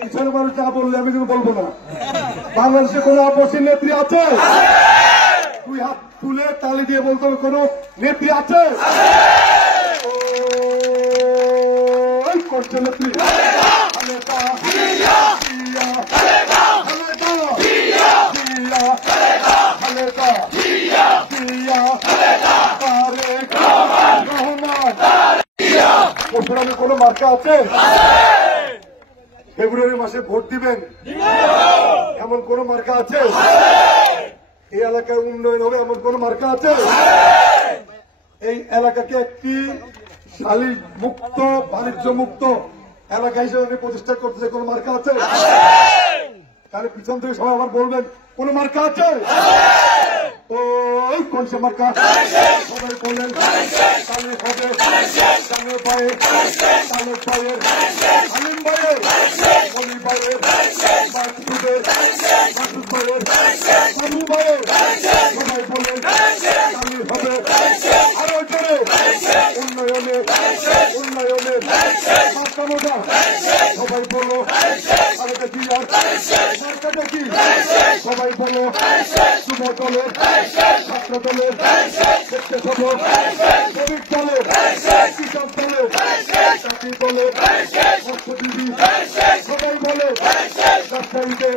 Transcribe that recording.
পিছনে মানুষ যা বললে আমি কিন্তু বলবো না। বাংলাদেশে কোন আপসী নেত্রী আছে? দুই হাত তুলে তালি দিয়ে বলতে হবে কোন নেত্রী আছে? করছে নেত্রী পরশুরামে কোন মার্কা আছে? ফেব্রুয়ারি মাসে ভোট দিবেন এমন কোন মার্কা আছে? এই এলাকায় উন্নয়ন হবে এমন কোন মার্কা আছে? এই এলাকাকে একটি শালিক মুক্ত বাণিজ্য মুক্ত এলাকা হিসেবে প্রতিষ্ঠা করতে কোন মার্কা আছে? তাহলে পিছন থেকে সবাই আবার বলবেন কোন মার্কা আছে? ওই কোন সে মার্কা? সবাই বললেন তালের হবে তালের পায়ে তালের পায়ের আলিম ভাইয়ের অলি ভাইয়ের বাসুদের বাসুদ ভাইয়ের বাবু ভাইয়ের সবাই বললেন তালের হবে আরো জোরে উন্নয়নের উন্নয়নের মাত্রামোটা সবাই বলো আরেকটা কি আর মার্কাটা কি? সবাই বলো যুব দলের ছাত্র দলের স্বেচ্ছাসেবক শ্রমিক দলের কৃষক দলের চাকরি দলের মৎস্যজীবী সবাই বলে ব্যবসায়ীদের